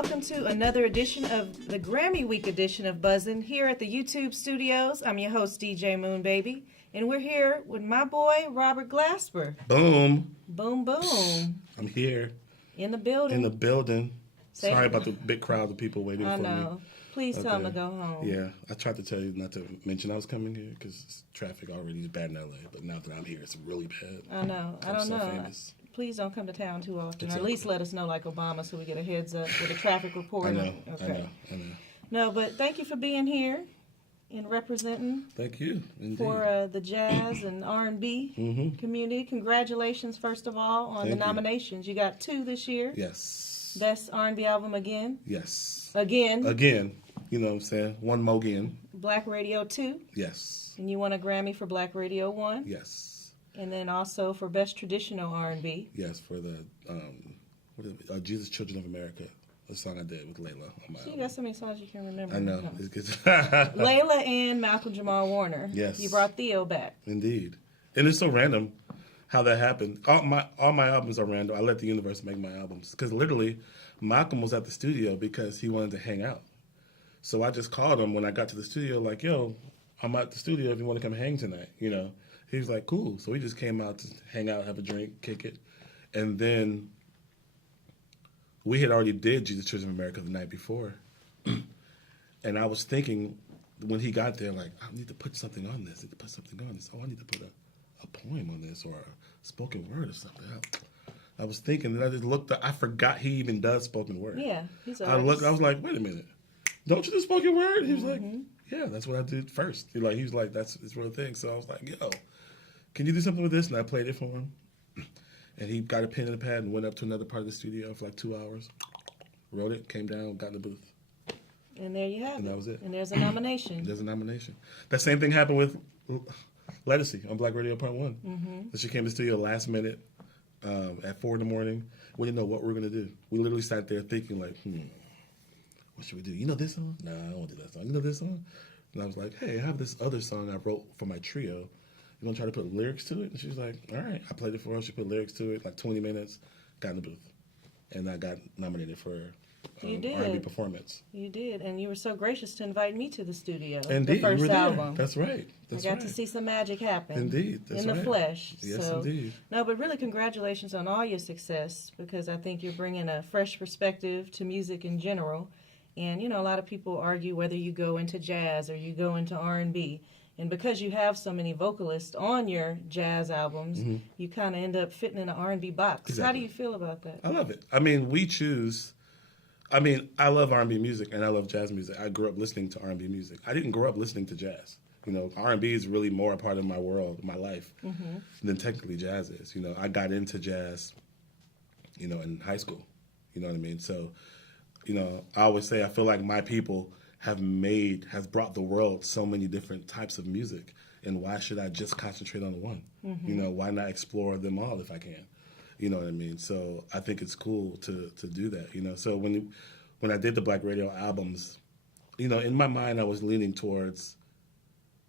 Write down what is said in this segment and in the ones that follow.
welcome to another edition of the Grammy Week edition of Buzzin' here at the YouTube studios. I'm your host, DJ Moonbaby, and we're here with my boy, Robert Glasper. Boom. Boom, boom. I'm here. In the building. In the building. Say Sorry about the big crowd of people waiting for me. I know. Please tell them to go home. Yeah, I tried to tell you not to mention I was coming here because traffic already is bad in LA, but now that I'm here, it's really bad. I know. I don't know. Famous. Please don't come to town too often, It's or at least let us know like Obama so we get a heads up with a traffic report. I know, Okay. I know. No, but thank you for being here and representing. Thank you, indeed. For the jazz and R&B community. Congratulations, first of all, on the nominations. You got 2 this year. Yes. Best R&B album again. Yes. Again. You know what I'm saying? One more again. Black Radio 2. Yes. And you won a Grammy for Black Radio 1. Yes. And then also for Best Traditional R&B. Yes, for the Jesus Children of America, the song I did with Layla on my album. You got so many songs you can't remember. I know. It's good. Layla and Malcolm Jamal Warner. Yes. You brought Theo back. Indeed. And it's so random how that happened. All my albums are random. I let the universe make my albums. Because literally, Malcolm was at the studio because he wanted to hang out. So I just called him when I got to the studio, like, yo, I'm at the studio if you want to come hang tonight, you know. He was like, cool. So we just came out to hang out, have a drink, kick it. And then we had already did Jesus Children of America the night before. And I was thinking, when he got there, like, I need to put something on this. I need to put something on this. Oh, I need to put a poem on this or a spoken word or something. I was thinking, and I just looked up. I forgot he even does spoken word. Yeah, he's I was like, wait a minute. Don't you do spoken word? He was like, yeah, that's what I did first. He was like, that's his real thing. So I was like, yo, can you do something with this? And I played it for him. And he got a pen and a pad and went up to another part of the studio for like 2 hours. Wrote it, came down, got in the booth. And there you have it. And that was it. And there's a nomination. There's a nomination. That same thing happened with Lettucey on Black Radio Part 1. So she came to the studio last minute at 4 in the morning. We didn't know what we were going to do. We literally sat there thinking like, what should we do? You know this song? Nah, I won't do that song. You know this song? And I was like, hey, I have this other song I wrote for my trio. You want to try to put lyrics to it? And she was like, all right. I played it for her. She put lyrics to it, like 20 minutes, got in the booth. And I got nominated for R&B performance. You did. And you were so gracious to invite me to the studio. Indeed, the first you were there. album. That's right. I got to see some magic happen. Indeed. That's in the flesh. Yes, so, indeed. No, but really congratulations on all your success because I think you're bringing a fresh perspective to music in general. And, you know, a lot of people argue whether you go into jazz or you go into R&B. And because you have so many vocalists on your jazz albums, you kind of end up fitting in an R&B box. Exactly. How do you feel about that? I love it. I mean, I love R&B music and I love jazz music. I grew up listening to R&B music. I didn't grow up listening to jazz. You know, R&B is really more a part of my world, my life, than technically jazz is. You know, I got into jazz, you know, in high school. You know what I mean? So, you know, I always say I feel like my people has brought the world so many different types of music, and why should I just concentrate on the one? You know, why not explore them all if I can? You know what I mean? So I think it's cool to do that. You know, so when I did the Black Radio albums, you know, in my mind I was leaning towards,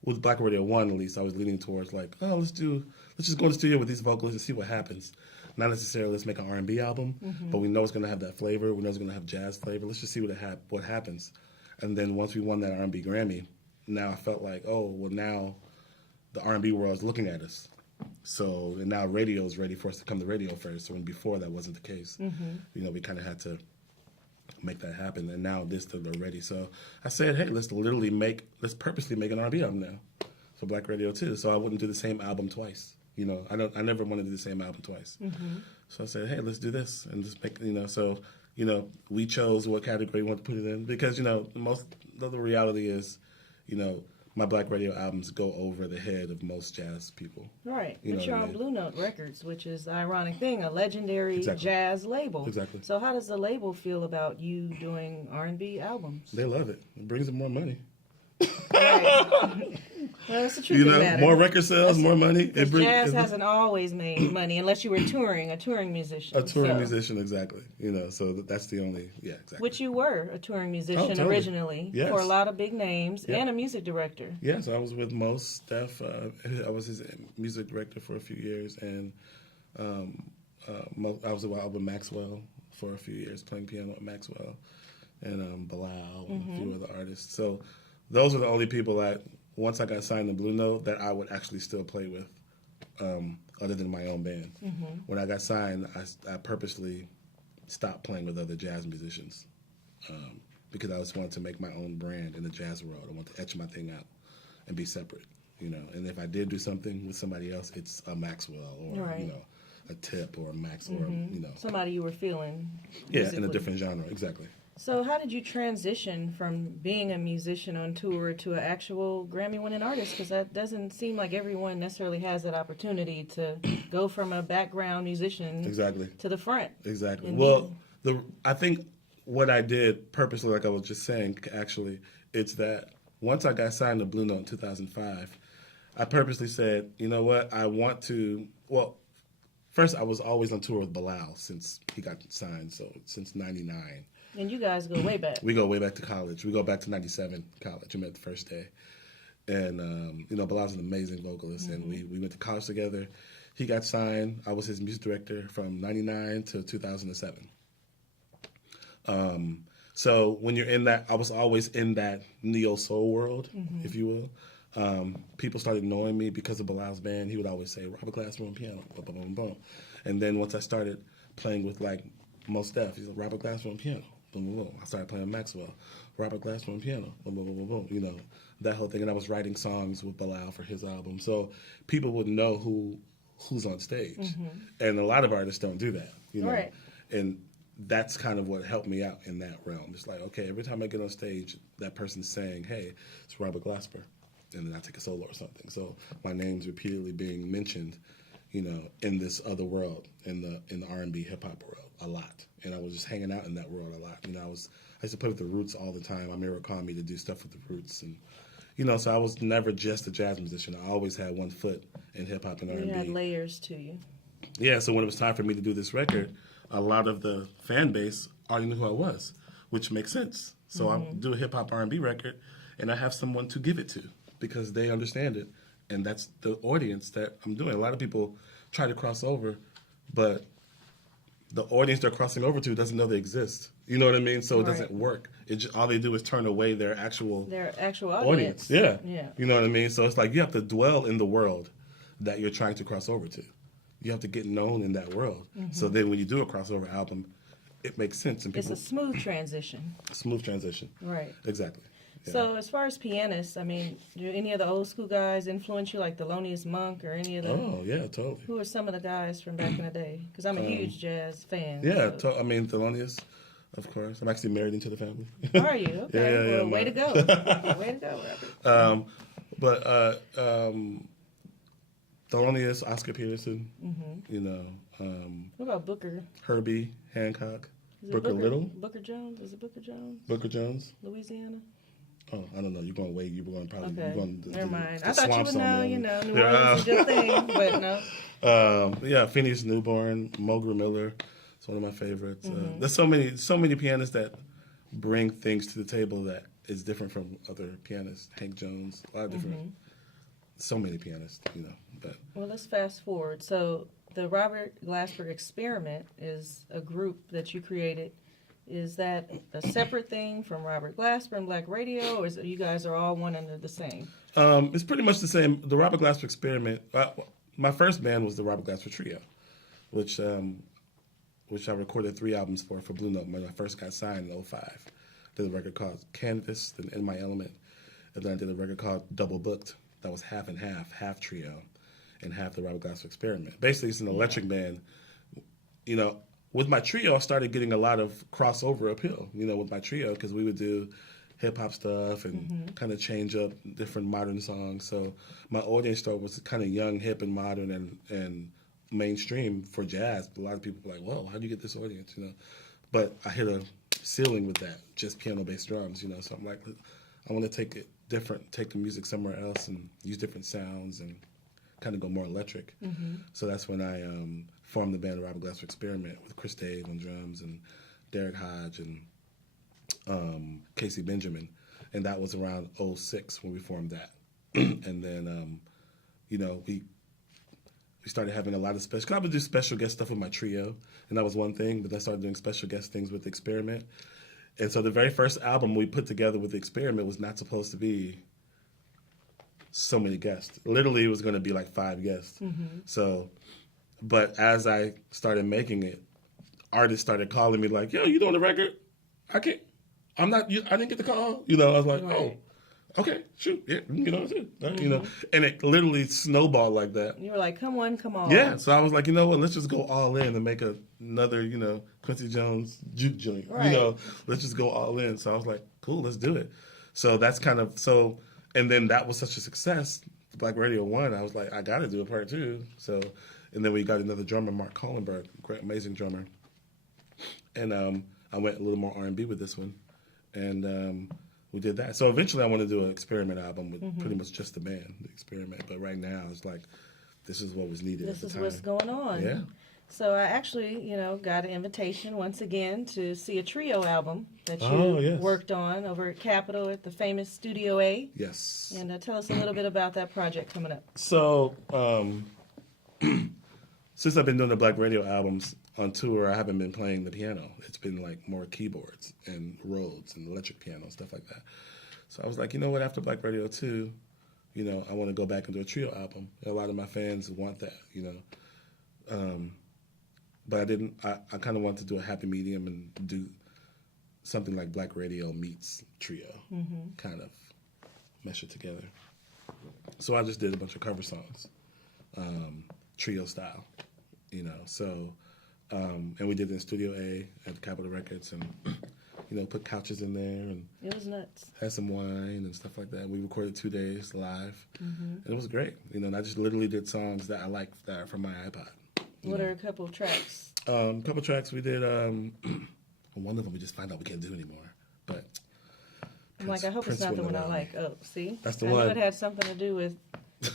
with Black Radio 1 at least, I was leaning towards like, oh, let's just go in the studio with these vocalists and see what happens. Not necessarily let's make an R&B album, but we know it's going to have that flavor. We know it's going to have jazz flavor. Let's just see what happens. And then once we won that R&B Grammy, now I felt like, oh, well, now the R&B world is looking at us. So and now radio is ready for us to come to radio first. So when before that wasn't the case, you know, we kind of had to make that happen. And now they're ready. So I said, hey, let's purposely make an R&B album now for Black Radio too. So I wouldn't do the same album twice. You know, I never wanted to do the same album twice. So I said, hey, let's do this and just make, you know, so. You know, we chose what category we want to put it in because, you know, most of the reality is, you know, my Black Radio albums go over the head of most jazz people. Right. But you're on Blue Note Records, which is the ironic thing, a legendary jazz label. Exactly. So how does the label feel about you doing R&B albums? They love it. It brings them more money. Right. Well, that's the truth of the matter. More record sales, more money. Jazz hasn't always made money unless you were a touring musician. A touring musician, exactly. You know, so that's the only, exactly. Which you were a touring musician originally for a lot of big names and a music director. Yes, I was with Mos Def. I was his music director for a few years, and I was with Maxwell for a few years, playing piano with Maxwell. and Bilal and a few other artists. So those are the only people that, once I got signed to Blue Note, that I would actually still play with, other than my own band. When I got signed, I purposely stopped playing with other jazz musicians because I just wanted to make my own brand in the jazz world. I wanted to etch my thing out and be separate, you know. And if I did do something with somebody else, it's a Maxwell or, you know, a Tip or a Max or, you know. Somebody you were feeling Yeah, in a different genre, exactly. So how did you transition from being a musician on tour to an actual Grammy-winning artist? Because that doesn't seem like everyone necessarily has that opportunity to go from a background musician to the front. Exactly. Well, I think what I did purposely, like I was just saying, actually, it's that once I got signed to Blue Note in 2005, I purposely said, you know what, I want to, well, first I was always on tour with Bilal since he got signed, so since 99. And you guys go way back. We go way back to college. We go back to 97 college. We met the first day. And, you know, Bilal's an amazing vocalist, and we went to college together. He got signed. I was his music director from 99 to 2007. So when you're in that, I was always in that neo-soul world, if you will. People started knowing me because of Bilal's band. He would always say, Robert Glasper on piano, boom, boom, boom, boom. And then once I started playing with, like, Mos Def, he's like, Robert Glasper on piano, boom, boom, boom. I started playing Maxwell, Robert Glasper on piano, boom, boom, boom, boom, boom. You know, that whole thing. And I was writing songs with Bilal for his album. So people would know who's on stage. And a lot of artists don't do that, you know. Right. And that's kind of what helped me out in that realm. It's like, okay, every time I get on stage, that person's saying, hey, it's Robert Glasper. And then I take a solo or something. So my name's repeatedly being mentioned, you know, in this other world, in the R&B hip hop world, a lot. And I was just hanging out in that world a lot. You know, I used to play with the Roots all the time. Amir would call me to do stuff with the Roots, and you know, so I was never just a jazz musician. I always had one foot in hip hop and R&B. You had layers to you. Yeah, so when it was time for me to do this record, a lot of the fan base already knew who I was, which makes sense. So I do a hip hop R&B record, and I have someone to give it to because they understand it, and that's the audience that I'm doing. A lot of people try to cross over, but the audience they're crossing over to doesn't know they exist. You know what I mean? So it doesn't work. All they do is turn away their actual audience. Yeah. Yeah. You know what I mean? So it's like you have to dwell in the world that you're trying to cross over to. You have to get known in that world. So then when you do a crossover album, it makes sense. And people, it's a smooth transition. Smooth transition. Right. Exactly. Yeah. So as far as pianists, I mean, do any of the old school guys influence you, like Thelonious Monk or any of the... Oh, yeah, totally. Who are some of the guys from back in the day? Because I'm a huge jazz fan. Yeah, I mean, Thelonious, of course. I'm actually married into the family. Are you? Okay. Yeah, way to go. Way to go, Robert. But Thelonious, Oscar Peterson, you know. What about Booker? Herbie Hancock. Is it Booker Little. Booker Jones? Is it Booker Jones? Booker Jones. Louisiana? Oh, I don't know. You're going way. You were going probably. Okay. You're going Never mind. the I thought you would know. on You know, New Orleans is your thing, but no. Yeah, Phineas Newborn, Mogra Miller. It's one of my favorites. There's so many pianists that bring things to the table that is different from other pianists. Hank Jones, a lot of different. So many pianists, you know. But well, let's fast forward. So the Robert Glasper Experiment is a group that you created. Is that a separate thing from Robert Glasper and Black Radio, or is it you guys are all one under the same? It's pretty much the same. The Robert Glasper Experiment. My first band was the Robert Glasper Trio, which I recorded 3 albums for Blue Note when I first got signed in 2005. Did a record called Canvas, then In My Element, and then I did a record called Double Booked. That was half and half trio, and half the Robert Glasper Experiment. Basically, it's an electric band. You know, with my trio, I started getting a lot of crossover appeal, you know, with my trio, because we would do hip-hop stuff and kind of change up different modern songs. So my audience was kind of young, hip, and modern and mainstream for jazz. But a lot of people were like, whoa, how do you get this audience, you know? But I hit a ceiling with that, just piano-based drums, you know. So I'm like, I want to take it different, take the music somewhere else and use different sounds and kind of go more electric. So that's when I formed the band Robert Glasper Experiment with Chris Dave on drums and Derek Hodge and Casey Benjamin. And that was around 2006 when we formed that. And then, you know, we started having a lot of special, I would do special guest stuff with my trio, and that was one thing, but I started doing special guest things with the Experiment. And so the very first album we put together with the Experiment was not supposed to be so many guests. Literally, it was going to be like 5 guests. So, but as I started making it, artists started calling me like, "Yo, you doing the record? I can't. I'm not. I didn't get the call." You know, I was like, "Oh, okay, shoot, yeah, you know, that's it." You know, and it literally snowballed like that. You were like, "Come on, come on." Yeah, so I was like, you know what? Let's just go all in and make another, Quincy Jones juke joint. Right. You know, let's just go all in. So I was like, cool, let's do it. So that's kind of and then that was such a success. Black Radio 1, I was like, I got to do a part 2. So, and then we got another drummer, Mark Kohlenberg, great, amazing drummer. And I went a little more R&B with this one, and we did that. So eventually, I want to do an Experiment album with pretty much just the band, the Experiment. But right now, it's like this is what was needed. This is what's going on. Yeah. So I actually, got an invitation once again to see a trio album that you worked on over at Capitol at the famous Studio A. Yes. And tell us a little bit about that project coming up. So since I've been doing the Black Radio albums on tour, I haven't been playing the piano. It's been like more keyboards and Rhodes and electric piano, stuff like that. So I was like, you know what, after Black Radio 2, I want to go back and do a trio album. A lot of my fans want that, but I didn't. I kind of wanted to do a happy medium and do something like Black Radio meets trio, kind of mesh it together. So I just did a bunch of cover songs, trio style, So, and we did it in Studio A at Capitol Records, and put couches in there and it was nuts. Had some wine and stuff like that. We recorded 2 days live, and it was great. And I just literally did songs that I like that are from my iPod. What are a couple of tracks? A couple tracks we did. One of them we just found out we can't do anymore. But I hope it's not the one I like. Oh, see, that's the one. one. It had something to do with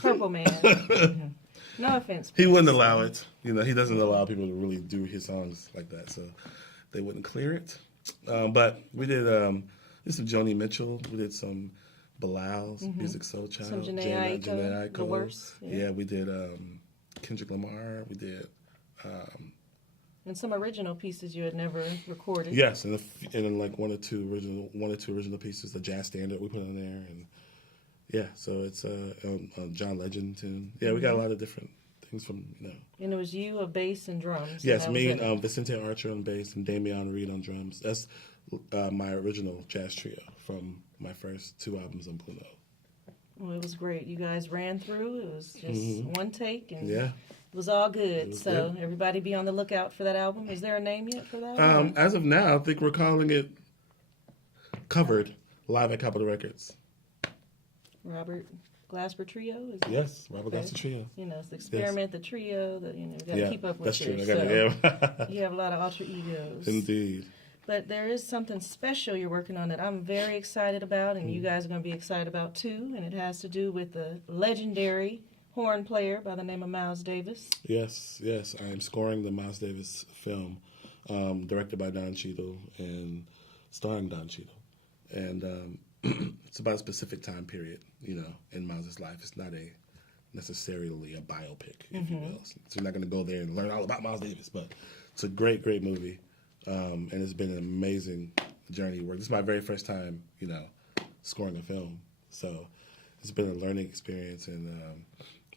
Purple Man. No offense. He wouldn't allow it. He doesn't allow people to really do his songs like that, so they wouldn't clear it. But we did some Joni Mitchell. We did some Bilal's Music Soul Child. Some Janae Aiko. The worst. Yeah, we did Kendrick Lamar. We did. And some original pieces you had never recorded. Yes, and then like one or two original pieces, the jazz standard we put on there, and yeah, so it's a John Legend tune. Yeah, we got a lot of different things from And it was you, a bass and drums. Yes, me and Vicente Archer on bass and Damian Reed on drums. That's my original jazz trio from my first 2 albums on Pluto. Well, it was great. You guys ran through. It was just one take, and yeah. It was all good. So everybody be on the lookout for that album. Is there a name yet for that? As of now, I think we're calling it Covered, live at Capitol Records. Robert Glasper Trio? Yes, Robert Glasper Trio. It's the Experiment, the trio, we got to keep up with that's true. You have a lot of alter egos. Indeed. But there is something special you're working on that I'm very excited about, and you guys are going to be excited about too, and it has to do with the legendary horn player by the name of Miles Davis. Yes. I am scoring the Miles Davis film, directed by Don Cheadle and starring Don Cheadle. And it's about a specific time period, in Miles' life. It's not necessarily a biopic, if you will. So you're not going to go there and learn all about Miles Davis, but it's a great, great movie. And it's been an amazing journey. This is my very first time, scoring a film. So it's been a learning experience, and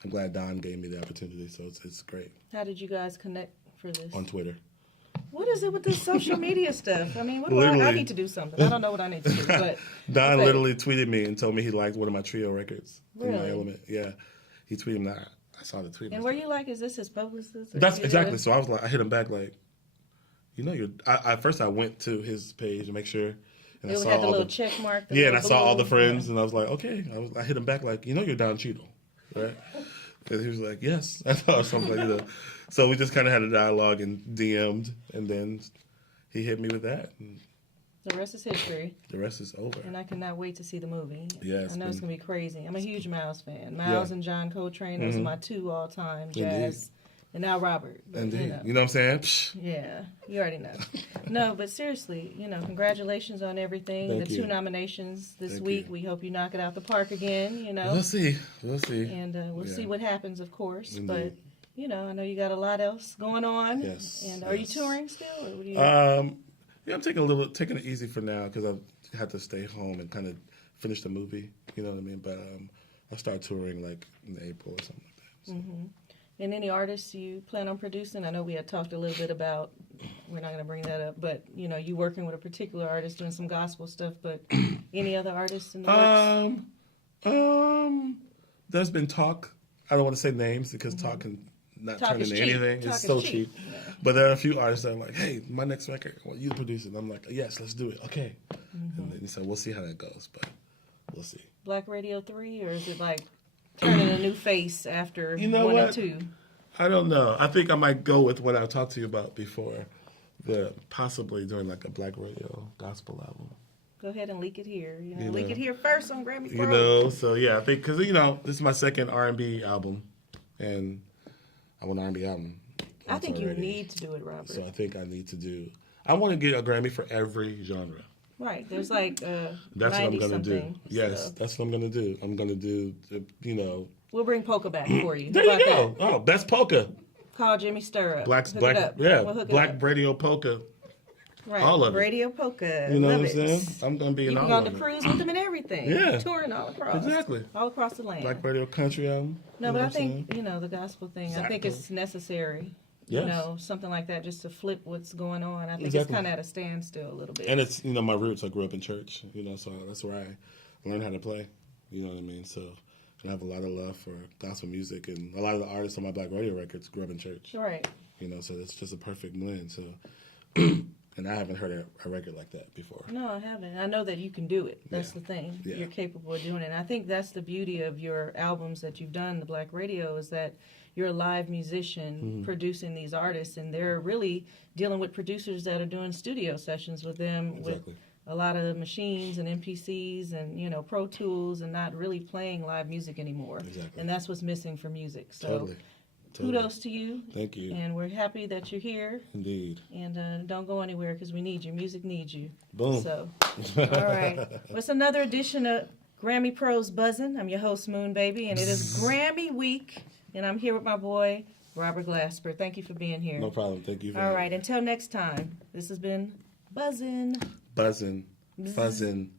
I'm glad Don gave me the opportunity, so it's great. How did you guys connect for this? On Twitter. What is it with this social media stuff? I mean, what do I need to do something. I don't know what I need to do. But Don literally tweeted me and told me he liked one of my trio records. Really? In my element. Yeah. He tweeted me. I saw the tweet. And were you like, is this his publicist? That's exactly. So I was like, I hit him back like, at first I went to his page to make sure. And it had the little check mark. Yeah, and I saw all the friends, and I was like, okay. I hit him back like, you're Don Cheadle, right? And he was like, yes. I thought something like that. So we just kind of had a dialogue and DM'd, and then he hit me with that. And the rest is history. The rest is over. And I cannot wait to see the movie. Yeah, I know it's going to be crazy. I'm a huge Miles fan. Miles and John Coltrane, those are my 2 all-time jazz. Indeed. And now Robert. But, Indeed. You know what I'm saying? Yeah, you already know. No, but seriously, congratulations on everything. Thank the you. 2 nominations this Thank week. you. We hope you knock it out the park again, We'll see. And we'll see what happens, of course. Indeed. But, I know you got a lot else going on. Yes. And are you touring still? Or what do you Yeah, I'm taking it easy for now because I've had to stay home and kind of finish the movie. You know what I mean? But I'll start touring like in April or something like that. So. Mm-hmm. And any artists you plan on producing? I know we had talked a little bit about, we're not going to bring that up, but, you know, you working with a particular artist doing some gospel stuff, but any other artists in the works? There's been talk. I don't want to say names because talk can not turn into anything. It's so cheap. Yeah. But there are a few artists that are like, hey, my next record, well, you produce it. I'm like, yes, let's do it. Okay. And then he said, we'll see how that goes, but we'll see. Black Radio 3, or is it like turning a new face after you know 1 what? and 2? I don't know. I think I might go with what I talked to you about before, possibly doing like a Black Radio gospel album. Go ahead and leak it here. You know, leak it here first on Grammy Pro. You know, so yeah, I think because you know this is my second R&B album, and I want an R&B album. I think you need to do it, Robert. So I think I need to do. I want to get a Grammy for every genre. Right. There's like that's what I'm gonna do. Yes, so. that's what I'm gonna do. I'm gonna do. You know. We'll bring polka back for you. There you go. That? Oh, best polka. Call Jimmy Stirrup. Black radio polka. Right. All of Radio polka. You know Love what I'm saying? it. I'm gonna be in all of it. You can go on the cruise with them and everything. Yeah. Touring all across. Exactly. All across the land. Black radio country album. No, but I think, you know, the gospel thing, I think it's necessary. Yes. You know, something like that just to flip what's going on. I think it's kind of at a standstill a little bit. And it's, you know, my roots. I grew up in church, you know, so that's where I learned how to play. You know what I mean? So I have a lot of love for gospel music, and a lot of the artists on my Black Radio records grew up in church. Right. You know, so it's just a perfect blend. So, and I haven't heard a record like that before. No, I haven't. I know that you can do it. That's the thing. Yeah. You're capable of doing it. And I think that's the beauty of your albums that you've done, the Black Radio, is that you're a live musician producing these artists, and they're really dealing with producers that are doing studio sessions with them with a lot of machines and MPCs and, you know, Pro Tools, and not really playing live music anymore. Exactly. And that's what's missing for music. So Totally. kudos to you. Thank you. And we're happy that you're here. Indeed. And don't go anywhere because we need you. Music needs you. Boom. So, all right. What's another edition of Grammy Pro's Buzzin'? I'm your host, Moonbaby, and it is Grammy Week. And I'm here with my boy, Robert Glasper. Thank you for being here. No problem. Thank you for All right. Until next time, this has been Buzzin'. Buzzin'. Buzzin'.